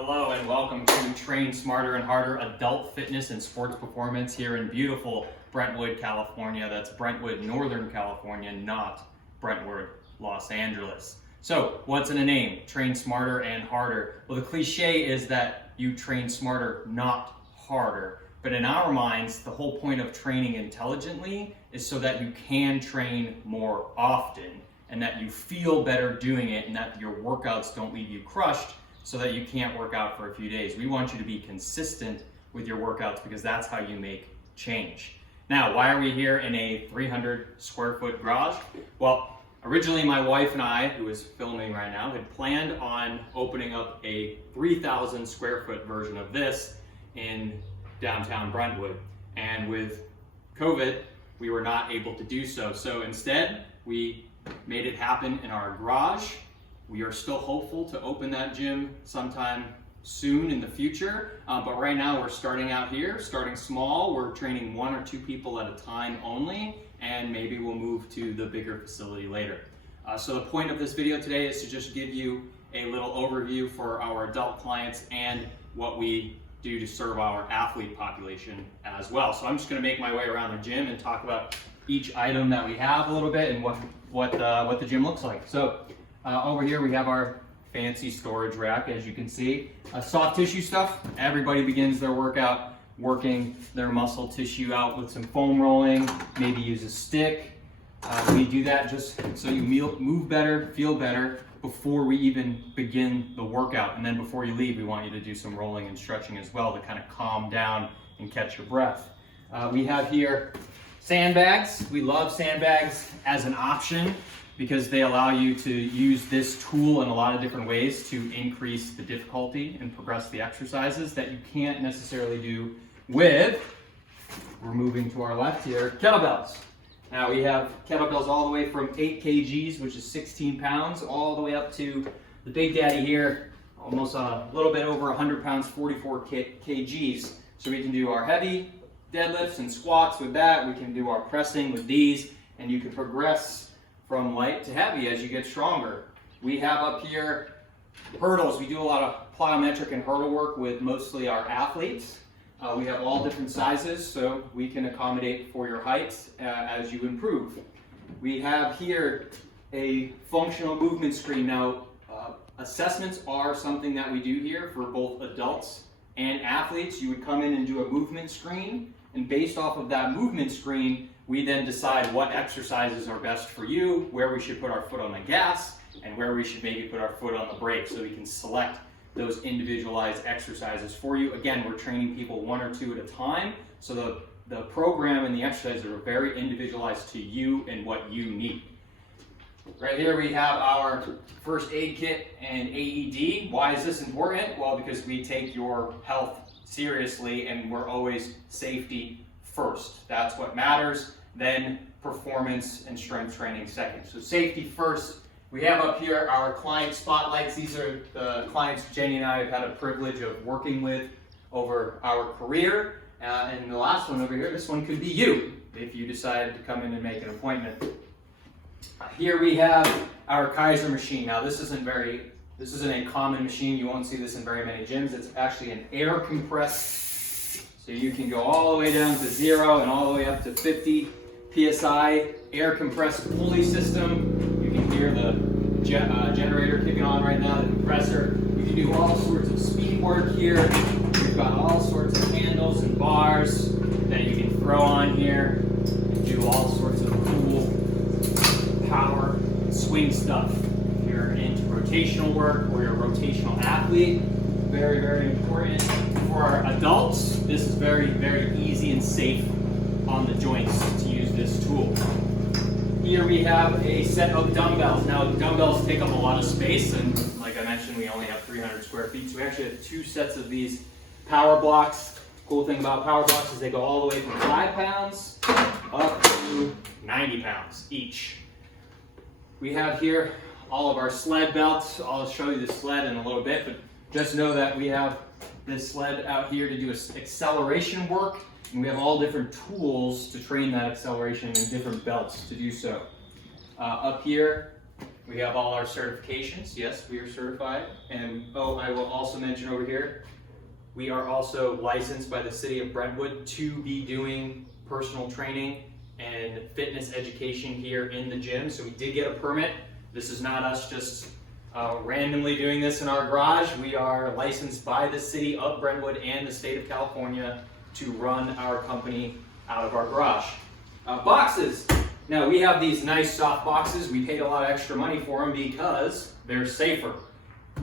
Hello and welcome to Train Smarter and Harder Adult Fitness and Sports Performance here in beautiful Brentwood, California. That's Brentwood, Northern California, not Brentwood, Los Angeles. So what's in a name? Train Smarter and Harder. Well, the cliche is that you train smarter, not harder. But in our minds, the whole point of training intelligently is so that you can train more often and that you feel better doing it and that your workouts don't leave you crushed so that you can't work out for a few days. We want you to be consistent with your workouts because that's how you make change. Now, why are we here in a 300 square foot garage? Well, originally my wife and I, who is filming right now, had planned on opening up a 3,000 square foot version of this in downtown Brentwood. And with COVID, we were not able to do so. So instead, we made it happen in our garage. We are still hopeful to open that gym sometime soon in the future, but right now we're starting out here, starting small. We're training 1 or 2 people at a time only, and maybe we'll move to the bigger facility later. So the point of this video today is to just give you a little overview for our adult clients and what we do to serve our athlete population as well. So I'm just going to make my way around the gym and talk about each item that we have a little bit and what the gym looks like. So over here we have our fancy storage rack, as you can see. Soft tissue stuff. Everybody begins their workout working their muscle tissue out with some foam rolling, maybe use a stick. We do that just so you move better, feel better before we even begin the workout. And then before you leave, we want you to do some rolling and stretching as well to kind of calm down and catch your breath. We have here sandbags. We love sandbags as an option because they allow you to use this tool in a lot of different ways to increase the difficulty and progress the exercises that you can't necessarily do with, we're moving to our left here, kettlebells. Now we have kettlebells all the way from 8 kgs, which is 16 pounds, all the way up to the big daddy here, almost a little bit over 100 pounds, 44 kgs. So we can do our heavy deadlifts and squats with that. We can do our pressing with these, and you can progress from light to heavy as you get stronger. We have up here hurdles. We do a lot of plyometric and hurdle work with mostly our athletes. We have all different sizes, so we can accommodate for your heights as you improve. We have here a functional movement screen. Now, assessments are something that we do here for both adults and athletes. You would come in and do a movement screen, and based off of that movement screen, we then decide what exercises are best for you, where we should put our foot on the gas, and where we should maybe put our foot on the brake, so we can select those individualized exercises for you. Again, we're training people 1 or 2 at a time, so the program and the exercises are very individualized to you and what you need. Right here we have our first aid kit and AED. Why is this important? Well, because we take your health seriously and we're always safety first. That's what matters. Then performance and strength training second. So safety first. We have up here our client spotlights. These are the clients Jenny and I have had a privilege of working with over our career. And the last one over here, this one could be you if you decided to come in and make an appointment. Here we have our Kaiser machine. Now this isn't a common machine. You won't see this in very many gyms. It's actually an air compressed. So you can go all the way down to 0 and all the way up to 50 PSI air compressed pulley system. You can hear the generator kicking on right now, the compressor. You can do all sorts of speed work here. We've got all sorts of handles and bars that you can throw on here and do all sorts of cool power and swing stuff. If you're into rotational work or you're a rotational athlete, very, very important. For our adults, this is very, very easy and safe on the joints to use this tool. Here we have a set of dumbbells. Now, dumbbells take up a lot of space, and like I mentioned, we only have 300 square feet, so we actually have 2 sets of these power blocks. The cool thing about power blocks is they go all the way from 5 pounds up to 90 pounds each. We have here all of our sled belts. I'll show you the sled in a little bit, but just know that we have this sled out here to do acceleration work, and we have all different tools to train that acceleration and different belts to do so. Up here We have all our certifications. Yes, we are certified. And oh, I will also mention over here, we are also licensed by the city of Brentwood to be doing personal training and fitness education here in the gym. So we did get a permit. This is not us just randomly doing this in our garage. We are licensed by the city of Brentwood and the state of California to run our company out of our garage. Boxes. Now we have these nice soft boxes. We paid a lot of extra money for them because they're safer.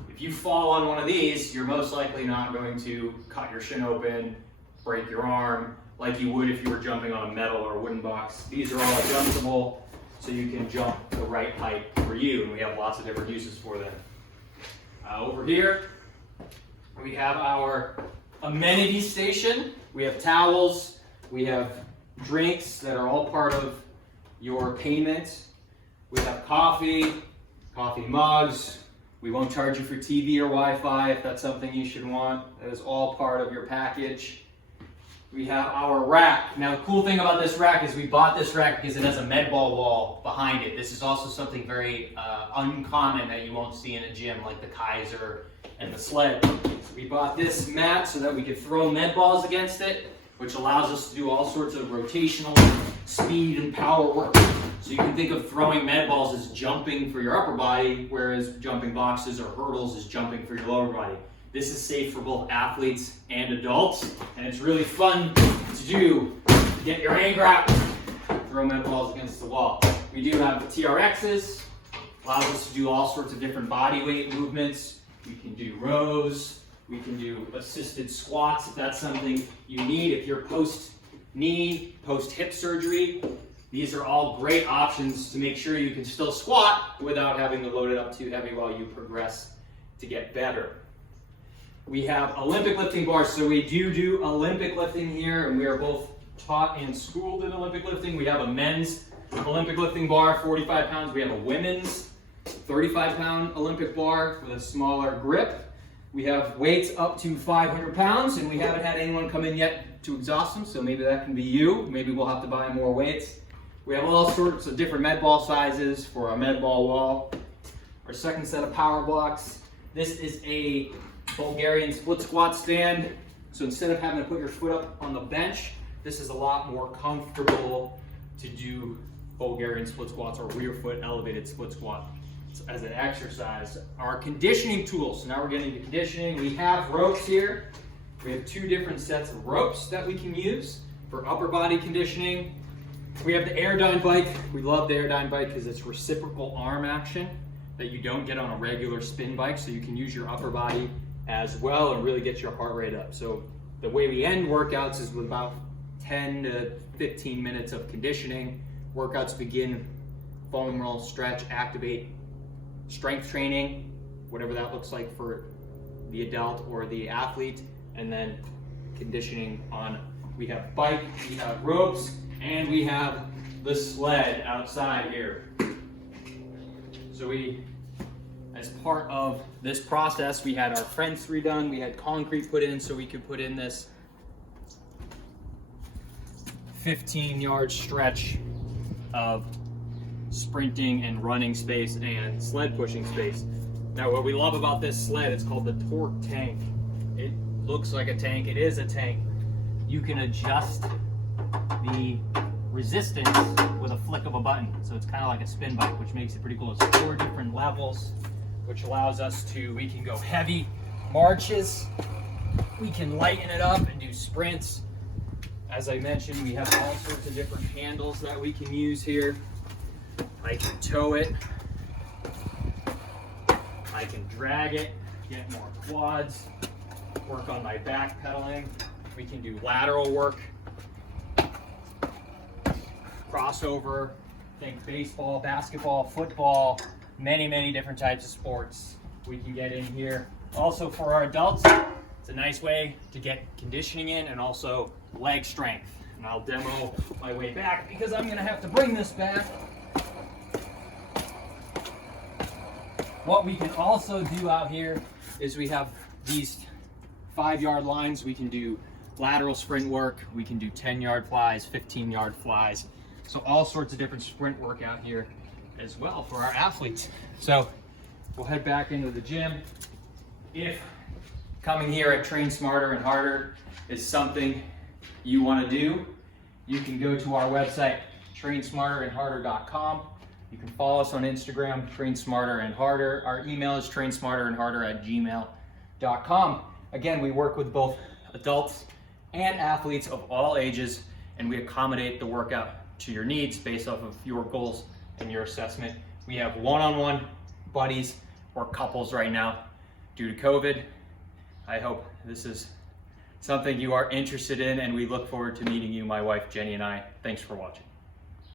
If you fall on one of these, you're most likely not going to cut your shin open, break your arm, like you would if you were jumping on a metal or a wooden box. These are all adjustable, so you can jump the right height for you, and we have lots of different uses for them. Over here, we have our amenity station. We have towels, we have drinks that are all part of your payment. We have coffee mugs. We won't charge you for TV or Wi-Fi if that's something you should want. That is all part of your package. We have our rack. Now the cool thing about this rack is we bought this rack because it has a med ball wall behind it. This is also something very uncommon that you won't see in a gym, like the Kaiser and the sled. So we bought this mat so that we could throw med balls against it, which allows us to do all sorts of rotational speed and power work. So you can think of throwing med balls as jumping for your upper body, whereas jumping boxes or hurdles is jumping for your lower body. This is safe for both athletes and adults, and it's really fun to do. Get your anger out, throw med balls against the wall. We do have the TRXs, allows us to do all sorts of different body weight movements. We can do rows, we can do assisted squats if that's something you need. If you're post-knee, post-hip surgery, these are all great options to make sure you can still squat without having to load it up too heavy while you progress to get better. We have Olympic lifting bars, so we do Olympic lifting here, and we are both taught and schooled in Olympic lifting. We have a men's Olympic lifting bar, 45 pounds. We have a women's 35-pound Olympic bar with a smaller grip. We have weights up to 500 pounds, and we haven't had anyone come in yet to exhaust them, so maybe that can be you. Maybe we'll have to buy more weights. We have all sorts of different med ball sizes for a med ball wall. Our second set of power blocks. This is a Bulgarian split squat stand. So instead of having to put your foot up on the bench, this is a lot more comfortable to do Bulgarian split squats or rear foot elevated split squat as an exercise. Our conditioning tools. So now we're getting to conditioning. We have ropes here. We have two different sets of ropes that we can use for upper body conditioning. We have the Airdyne bike. We love the Airdyne bike because it's reciprocal arm action that you don't get on a regular spin bike, so you can use your upper body as well and really get your heart rate up. So the way we end workouts is with about 10 to 15 minutes of conditioning. Workouts begin foam roll, stretch, activate, strength training, whatever that looks like for the adult or the athlete, and then conditioning on, we have bike, we have ropes, and we have the sled outside here. So as part of this process, we had our fence redone, we had concrete put in so we could put in this 15-yard stretch of sprinting and running space and sled pushing space. Now what we love about this sled, it's called the Torque Tank. It looks like a tank, it is a tank. You can adjust the resistance with a flick of a button. So it's kind of like a spin bike, which makes it pretty cool. It's 4 different levels, which allows us to, we can go heavy marches, we can lighten it up and do sprints. As I mentioned, we have all sorts of different handles that we can use here. I can tow it, I can drag it, get more quads, work on my back pedaling. We can do lateral work, crossover, think baseball, basketball, football, many different types of sports we can get in here. Also for our adults, it's a nice way to get conditioning in and also leg strength. And I'll demo my way back because I'm gonna have to bring this back. What we can also do out here is we have these 5-yard lines. We can do lateral sprint work. We can do 10-yard flies, 15-yard flies. So all sorts of different sprint work out here. as well for our athletes. So we'll head back into the gym. If coming here at Train Smarter and Harder is something you want to do, you can go to our website, trainsmarterandharder.com. You can follow us on Instagram, Train Smarter and Harder. Our email is trainsmarterandharder@gmail.com. Again, we work with both adults and athletes of all ages, and we accommodate the workout to your needs based off of your goals and your assessment. We have one-on-one buddies or couples right now due to COVID. I hope this is something you are interested in, and we look forward to meeting you, my wife Jenny and I. Thanks for watching.